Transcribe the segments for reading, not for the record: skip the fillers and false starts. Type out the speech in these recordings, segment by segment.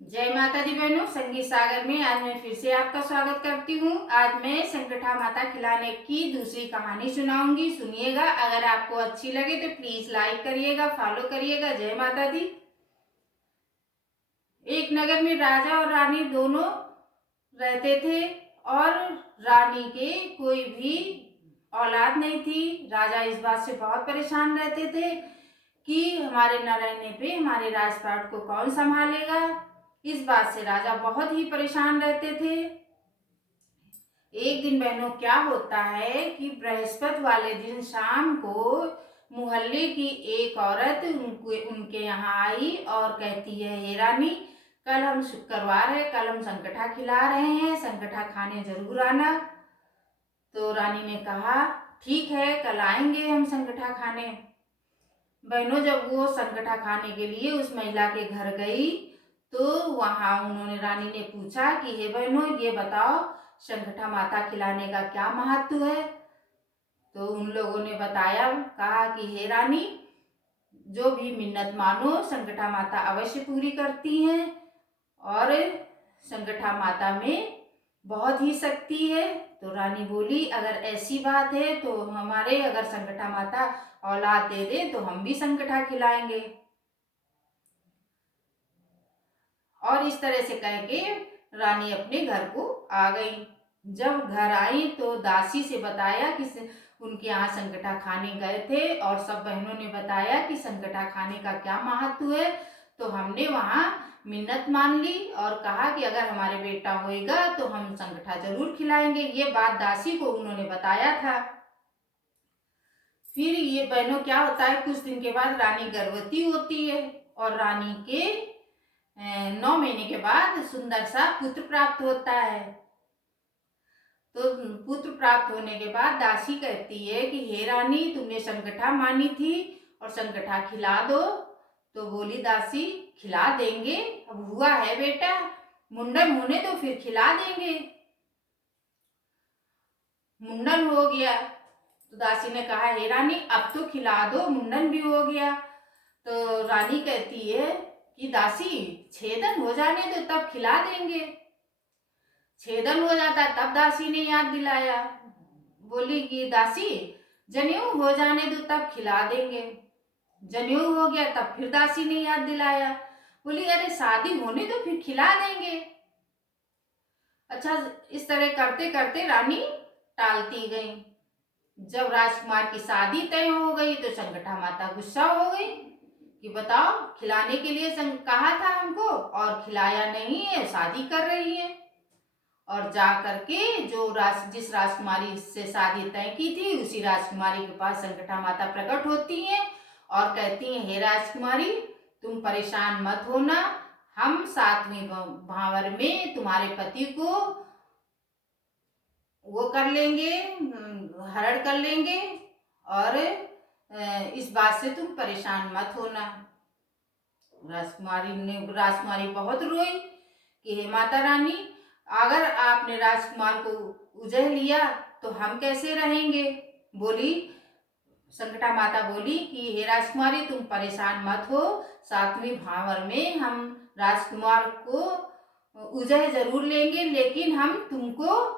जय माता दी बहनों, संगीत सागर में आज मैं फिर से आपका स्वागत करती हूँ। आज मैं संकटा माता खिलाने की दूसरी कहानी सुनाऊंगी, सुनिएगा। अगर आपको अच्छी लगे तो प्लीज लाइक करिएगा, फॉलो करिएगा। जय माता दी। एक नगर में राजा और रानी दोनों रहते थे और रानी के कोई भी औलाद नहीं थी। राजा इस बात से बहुत परेशान रहते थे कि हमारे न रहने पे हमारे राजपाट को कौन संभालेगा। इस बात से राजा बहुत ही परेशान रहते थे। एक दिन बहनों क्या होता है कि बृहस्पति वाले दिन शाम को मोहल्ले की एक औरत उनके यहाँ आई और कहती है, हे रानी, कल हम शुक्रवार है, कल हम संकटा खिला रहे हैं, संकटा खाने जरूर आना। तो रानी ने कहा, ठीक है, कल आएंगे हम संकटा खाने। बहनों जब वो संकटा खाने के लिए उस महिला के घर गई तो वहां उन्होंने रानी ने पूछा कि हे बहनों, ये बताओ संकटा माता खिलाने का क्या महत्व है। तो उन लोगों ने बताया, कहा कि हे रानी, जो भी मिन्नत मानो संकटा माता अवश्य पूरी करती हैं और संकटा माता में बहुत ही शक्ति है। तो रानी बोली, अगर ऐसी बात है तो हमारे अगर संकटा माता औलाद दे दे तो हम भी संकटा खिलाएंगे। और इस तरह से कह के रानी अपने घर को आ गई। जब घर आई तो दासी से बताया कि उनके यहाँ संकटा खाने गए थे और सब बहनों ने बताया कि संकटा खाने का क्या महत्व है। तो हमने वहाँ मिन्नत मान ली और कहा कि अगर हमारे बेटा होएगा तो हम संकटा जरूर खिलाएंगे। ये बात दासी को उन्होंने बताया था। फिर ये बहनों क्या होता है, कुछ दिन के बाद रानी गर्भवती होती है और रानी के 9 महीने के बाद सुंदर सा पुत्र प्राप्त होता है। तो पुत्र प्राप्त होने के बाद दासी कहती है कि हे रानी, तुमने संकटा मानी थी और संकटा खिला दो। तो बोली दासी, खिला देंगे, अब हुआ है बेटा, मुंडन होने तो फिर खिला देंगे। मुंडन हो गया तो दासी ने कहा, हे रानी, अब तो खिला दो, मुंडन भी हो गया। तो रानी कहती है कि दासी, छेदन हो जाने दो तब खिला देंगे। छेदन हो जाता तब दासी ने याद दिलाया, बोली कि दासी, जनेऊ हो जाने दो तब खिला देंगे। जनेऊ हो गया तब फिर दासी ने याद दिलाया, बोली अरे शादी होने दो फिर खिला देंगे। अच्छा, इस तरह करते करते रानी टालती गई। जब राजकुमार की शादी तय हो गई तो संकटा माता गुस्सा हो गई कि बताओ, खिलाने के लिए कहा था हमको और खिलाया नहीं है, शादी कर रही है। और जा करके जिस राजकुमारी से शादी तय की थी उसी राजकुमारी के पास संकटा माता प्रकट होती हैं और कहती हैं, हे राजकुमारी, तुम परेशान मत होना, हम 7वें भावर में तुम्हारे पति को वो कर लेंगे, हरण कर लेंगे और इस बात से तुम परेशान मत होना। राजकुमारी बहुत रोई कि हे माता रानी, अगर आपने राजकुमार को उजह लिया तो हम कैसे रहेंगे। बोली, संकटा माता बोली कि हे राजकुमारी, तुम परेशान मत हो, 7वें भावर में हम राजकुमार को उजह जरूर लेंगे, लेकिन हम तुमको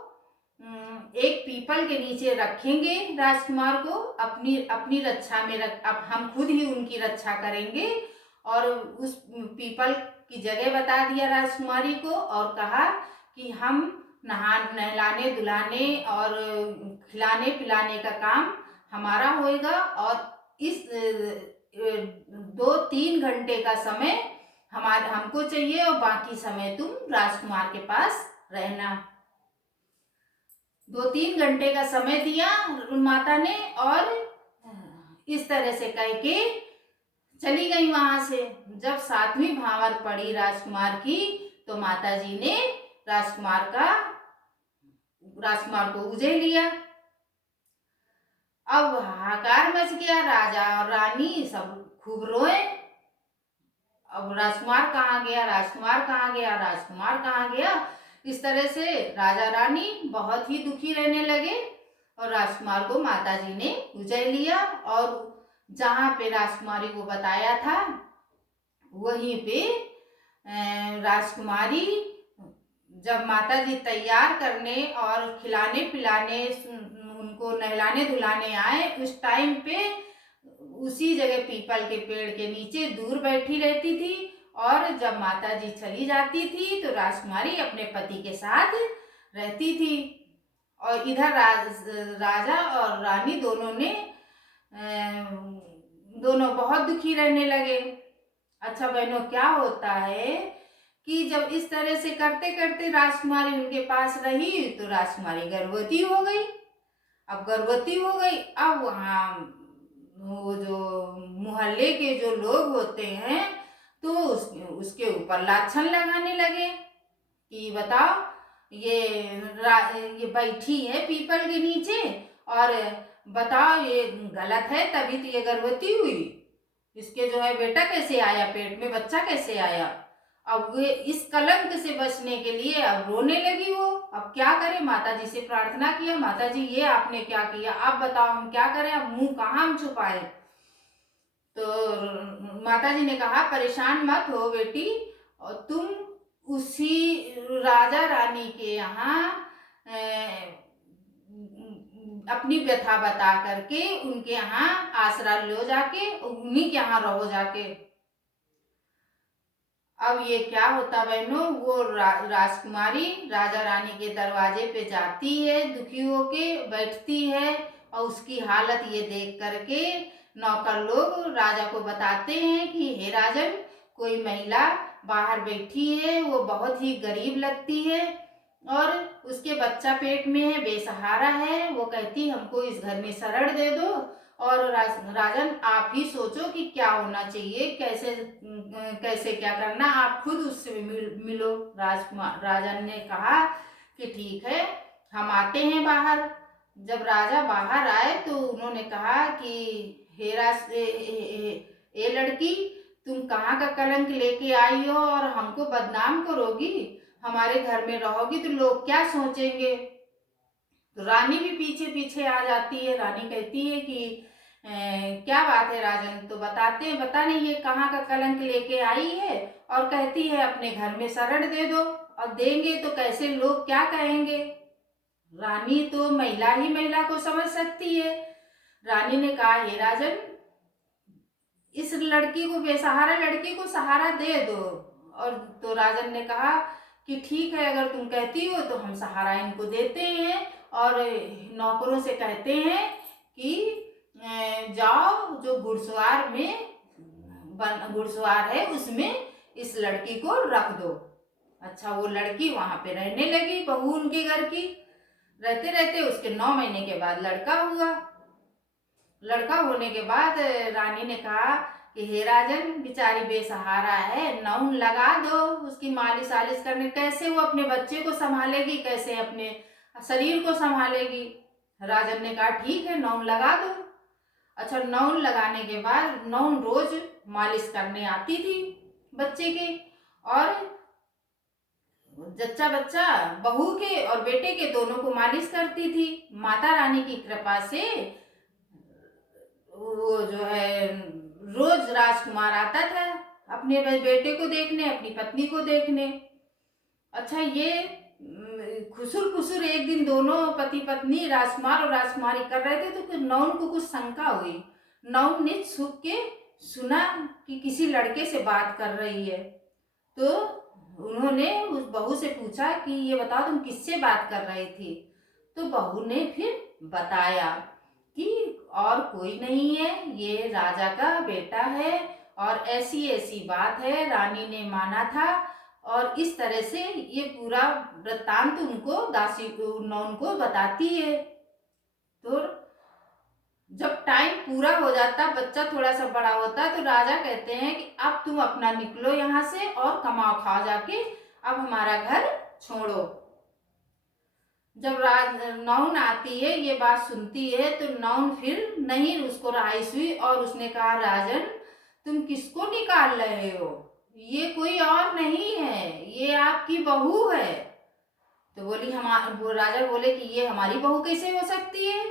एक पीपल के नीचे रखेंगे। राजकुमार को अपनी अपनी रक्षा में अब हम खुद ही उनकी रक्षा करेंगे। और उस पीपल की जगह बता दिया राजकुमारी को और कहा कि हम नहलाने धुलाने और खिलाने पिलाने का काम हमारा होएगा और इस 2-3 घंटे का समय हमको चाहिए और बाकी समय तुम राजकुमार के पास रहना। 2-3 घंटे का समय दिया माता ने और इस तरह से कह के चली गई वहां से। जब 7वीं भावर पड़ी राजकुमार की तो माता जी ने राजकुमार को उजे लिया। अब हाहाकार मच गया, राजा और रानी सब खूब रोए। अब राजकुमार कहाँ गया, राजकुमार कहाँ गया, राजकुमार कहाँ गया। इस तरह से राजा रानी बहुत ही दुखी रहने लगे और राजकुमार को माता जी ने उजै लिया और जहाँ पे राजकुमारी को बताया था वहीं पे राजकुमारी जब माता जी तैयार करने और खिलाने पिलाने उनको नहलाने धुलाने आए, उस टाइम पे उसी जगह पीपल के पेड़ के नीचे दूर बैठी रहती थी। और जब माता जी चली जाती थी तो राजकुमारी अपने पति के साथ रहती थी। और इधर राजा और रानी दोनों बहुत दुखी रहने लगे। अच्छा बहनों, क्या होता है कि जब इस तरह से करते करते राजकुमारी उनके पास रही तो राजकुमारी गर्भवती हो गई। अब गर्भवती हो गई, अब वहाँ वो जो मोहल्ले के जो लोग होते हैं तो उसके ऊपर लाछन लगाने लगे कि बताओ ये बैठी है पीपल के नीचे और बताओ ये गलत है, तभी तो ये गर्भवती हुई, इसके जो है बेटा कैसे आया, पेट में बच्चा कैसे आया। अब वे इस कलंक से बचने के लिए अब रोने लगी वो। अब क्या करे, माता जी से प्रार्थना किया, माता जी ये आपने क्या किया, आप बताओ हम क्या करें, अब मुंह कहाँ हम छुपाए। तो माता जी ने कहा परेशान मत हो बेटी, और तुम उसी राजा रानी के यहाँ अपनी व्यथा बता करके उनके यहाँ आसरा लो जाके, उन्हीं के यहाँ रहो जाके। अब ये क्या होता बहनों, वो राजकुमारी राजा रानी के दरवाजे पे जाती है, दुखी होके बैठती है और उसकी हालत ये देख करके नौकर लोग राजा को बताते हैं कि हे राजन, कोई महिला बाहर बैठी है, वो बहुत ही गरीब लगती है और उसके बच्चा पेट में है, बेसहारा है। वो कहती हमको इस घर में शरण दे दो और राजन आप ही सोचो कि क्या होना चाहिए, कैसे कैसे क्या करना, आप खुद उससे मिलो। राजन ने कहा कि ठीक है, हम आते हैं बाहर। जब राजा बाहर आए तो उन्होंने कहा कि ए लड़की, तुम कहाँ का कलंक लेके आई हो और हमको बदनाम करोगी, हमारे घर में रहोगी तो लोग क्या सोचेंगे। तो रानी भी पीछे पीछे आ जाती है। रानी कहती है कि क्या बात है राजन, तो बताते हैं, पता नहीं ये कहाँ का कलंक लेके आई है और कहती है अपने घर में शरण दे दो, और देंगे तो कैसे लोग क्या कहेंगे। रानी तो महिला ही महिला को समझ सकती है। रानी ने कहा हे राजन, इस लड़की को, बेसहारा लड़की को सहारा दे दो। और तो राजन ने कहा कि ठीक है, अगर तुम कहती हो तो हम सहारा इनको देते हैं और नौकरों से कहते हैं कि जाओ जो घुड़सवार है उसमें इस लड़की को रख दो। अच्छा, वो लड़की वहां पे रहने लगी, बहू उनके घर की। रहते रहते उसके 9 महीने के बाद लड़का हुआ। लड़का होने के बाद रानी ने कहा कि हे राजन, बेचारी बेसहारा है, नौन लगा दो उसकी मालिश आलिश करने, कैसे वो अपने बच्चे को संभालेगी, कैसे अपने शरीर को संभालेगी। राजन ने कहा ठीक है, नौन लगा दो। अच्छा, नौन लगाने के बाद नौन रोज मालिश करने आती थी बच्चे के, और जच्चा बच्चा बहू के और बेटे के दोनों को मालिश करती थी। माता रानी की कृपा से वो जो है रोज राजकुमार आता था अपने बेटे को देखने, अपनी पत्नी को देखने। अच्छा, ये खुसुर खुसुर एक दिन दोनों पति पत्नी राजकुमार और राजकुमारी कर रहे थे तो फिर नौन को कुछ शंका हुई। नौन ने छुप के सुना कि किसी लड़के से बात कर रही है। तो उन्होंने उस बहू से पूछा कि ये बताओ तुम किससे बात कर रही थी। तो बहू ने फिर बताया कि और कोई नहीं है, ये राजा का बेटा है और ऐसी ऐसी बात है, रानी ने माना था। और इस तरह से ये पूरा वृत्तांत उनको दासी नौन को बताती है। तो जब टाइम पूरा हो जाता, बच्चा थोड़ा सा बड़ा होता, तो राजा कहते हैं कि अब तुम अपना निकलो यहाँ से और कमाओ खाओ जाके, अब हमारा घर छोड़ो। जब नौन आती है, ये बात सुनती है, तो नौन फिर नहीं उसको रहाइश हुई और उसने कहा राजन, तुम किसको निकाल रहे हो, ये कोई और नहीं है, ये आपकी बहू है। तो वो राजा बोले कि ये हमारी बहू कैसे हो सकती है।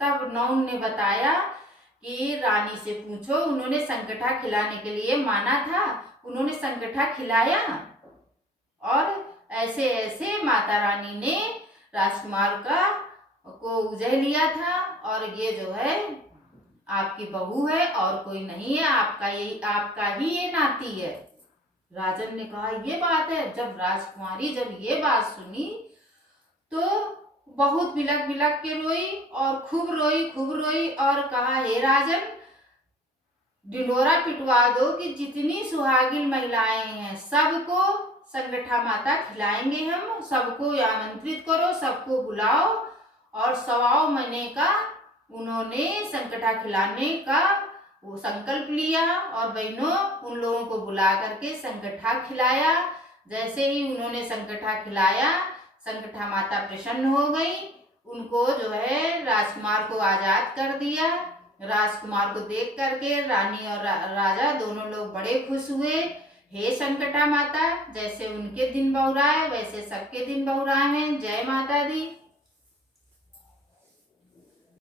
तब नौन ने बताया कि रानी से पूछो, उन्होंने संकटा खिलाने के लिए माना था, उन्होंने संकटा खिलाया और ऐसे ऐसे माता रानी ने राजकुमार को उजह लिया था और ये जो है आपकी बहू है और कोई नहीं है, आपका ही ये नाती है। राजन ने कहा ये बात है। जब राजकुमारी जब ये बात सुनी तो बहुत बिलक बिलक के रोई और खूब रोई और कहा हे राजन, ढिंढोरा पिटवा दो कि जितनी सुहागिन महिलाएं हैं सबको संगठा माता खिलाएंगे, हम सबको आमंत्रित करो, सबको बुलाओ। और 1.25 महीने का उन्होंने संकटा खिलाने का वो संकल्प लिया और बहनों उन लोगों को बुला करके संकटा खिलाया। जैसे ही उन्होंने संकटा खिलाया, संकटा माता प्रसन्न हो गई, उनको जो है राजकुमार को आजाद कर दिया। राजकुमार को देख करके रानी और राजा दोनों लोग बड़े खुश हुए। हे संकटा माता, जैसे उनके दिन बहुराए वैसे सबके दिन बहुराए हैं। जय माता दी।